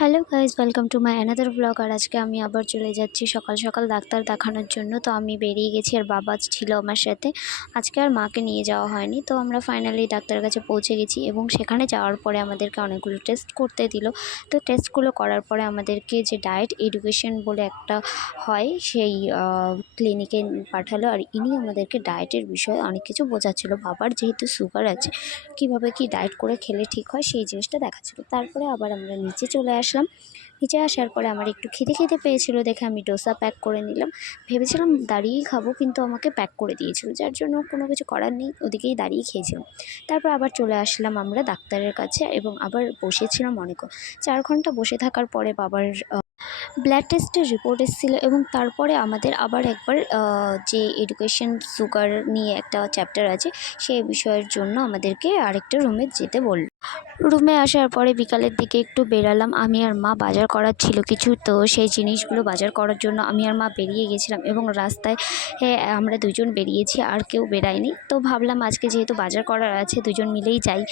Hello guys welcome to my another blog আর আজকে আমি আবার চলে যাচ্ছি সকাল সকাল ডাক্তার দেখানোর জন্য। তো আমি বেরিয়ে গেছি আর বাবা ছিল আমার সাথে। আজকে আর মাকে নিয়ে যাওয়া হয়নি। তো আমরা ফাইনালি ডাক্তারের কাছে পৌঁছে গেছি এবং সেখানে যাওয়ার পরে আমাদেরকে অনেকগুলো টেস্ট করতে দিল। তো টেস্টগুলো করার পরে আমাদেরকে যে ডায়েট এডুকেশন বলে একটা হয়, সেই ক্লিনিকে পাঠালো। আর ইনি আমাদেরকে ডায়েটের বিষয়ে অনেক কিছু বোঝাচ্ছিল। বাবার যেহেতু সুগার আছে, কীভাবে কি ডায়েট করে খেলে ঠিক হয় সেই জিনিসটা দেখাচ্ছিল। তারপরে আবার আমরা নিচে চলে আসলাম। নিচে আসার পরে আমার একটু খিদে খিদে পেয়েছিল দেখে আমি ডোসা প্যাক করে নিলাম। ভেবেছিলাম দাঁড়িয়েই খাব কিন্তু আমাকে প্যাক করে দিয়েছিল, যার জন্য কোনো কিছু করার নেই, ওদিকেই দাঁড়িয়ে খেয়েছিলাম। তারপর আবার চলে আসলাম আমরা ডাক্তারের কাছে এবং আবার বসেছিলাম অনেকক্ষণ চার ঘণ্টা বসে থাকার পরে বাবার ব্লাড টেস্টের রিপোর্ট এসেছিল এবং তারপরে আমাদের আবার একবার যে এডুকেশন সুগার নিয়ে একটা চ্যাপ্টার আছে সেই বিষয়ের জন্য আমাদেরকে আরেকটা রুমে যেতে বলল। রুমে আসার পরে বিকালের দিকে একটু বেরালাম। আমি আর মা বাজার করার ছিল কিছু, তো সেই জিনিসগুলো বাজার করার জন্য আমি আর মা বেরিয়ে গেছিলাম এবং রাস্তায় আমরা দুজন বেরিয়েছি, আর কেউ বেরায়নি। তো ভাবলাম আজকে যেহেতু বাজার করার আছে, দুজন মিলেই যাই।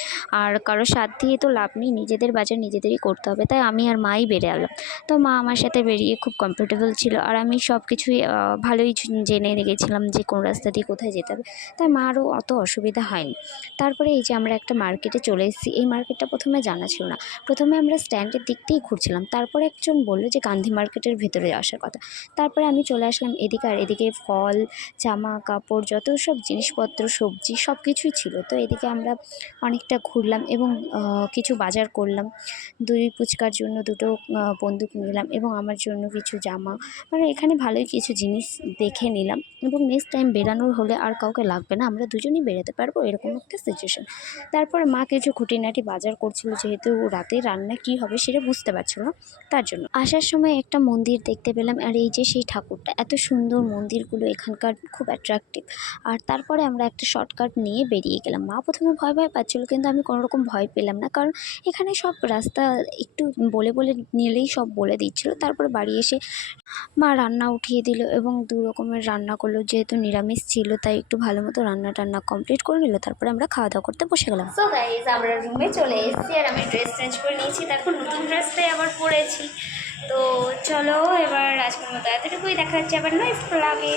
আর কারোর সাথ দিয়ে তো লাভ নেই, নিজেদের বাজার নিজেদেরই করতে হবে, তাই আমি আর মাই বেরে এলাম তো মা আমার সাথে বেরিয়ে খুব কমফোর্টেবল ছিল, আর আমি সব কিছুই ভালোই জেনে গেছিলাম যে কোন রাস্তা দিয়ে কোথায় যেতে হবে। তাই মারও অত অসুবিধা হয়নি। তারপরে এই যে আমরা একটা মার্কেটে চলে এসেছি, এই মার্কেটটা প্রথমে জানা ছিল না। প্রথমে আমরা স্ট্যান্ডের দিক দিয়েই ঘুরছিলাম। তারপরে একজন বলল যে, গান্ধী মার্কেটের ভেতরে আসার কথা। তারপরে আমি চলে আসলাম এদিকে, আর এদিকে ফল, জামা, কাপড়, যত সব জিনিসপত্র, সবজি, সব কিছুই ছিল। তো এদিকে আমরা অনেকটা ঘুরলাম এবং কিছু বাজার করলাম। দুই ফুচকার জন্য দুটো বন্দুক নিলাম এবং আমার জন্য কিছু জামা। মানে এখানে ভালোই কিছু জিনিস দেখে নিলাম এবং নেক্সট টাইম বেরানোর হলে আর কাউকে লাগবে না। আমরা দুজনেই বেরোতে পারব, এরকম একটা সিচুয়েশন তারপরে মা কিছু খুঁটিনাটি বাজার করছিল যেহেতু রাতে রান্না কী হবে সেটা বুঝতে পারছিল না, তার জন্য। আসার সময় একটা মন্দির দেখতে পেলাম আর এই যে সেই ঠাকুরটা, এত সুন্দর মন্দিরগুলো এখানকার খুব অ্যাট্রাকটিভ আর তারপরে আমরা একটা শর্টকাট নিয়ে বেরিয়ে গেলাম। মা প্রথমে ভয় ভয় পাচ্ছিল কিন্তু আমি কোনো রকম ভয় পেলাম না কারণ এখানে সব রাস্তা একটু বলে বলে নিলেই সব বলে দিচ্ছিল। তারপরে বাড়ি এসে মা রান্না উঠিয়ে দিল এবং দু রকমের রান্না করল। যেহেতু নিরামিষ ছিল তাই একটু ভালো মতো রান্না টান্না কমপ্লিট করে নিল। তারপরে আমরা খাওয়া দাওয়া করতে বসে গেলাম। আমরা রুমে চলে এসেছি আর আমি ড্রেস চেঞ্জ করে নিয়েছি। তারপর নতুন ড্রেসটাই আবার পরেছি। তো চলো, এবার আজকের মতো এতটুকুই। দেখা যাচ্ছে আবার নয় ব্লগে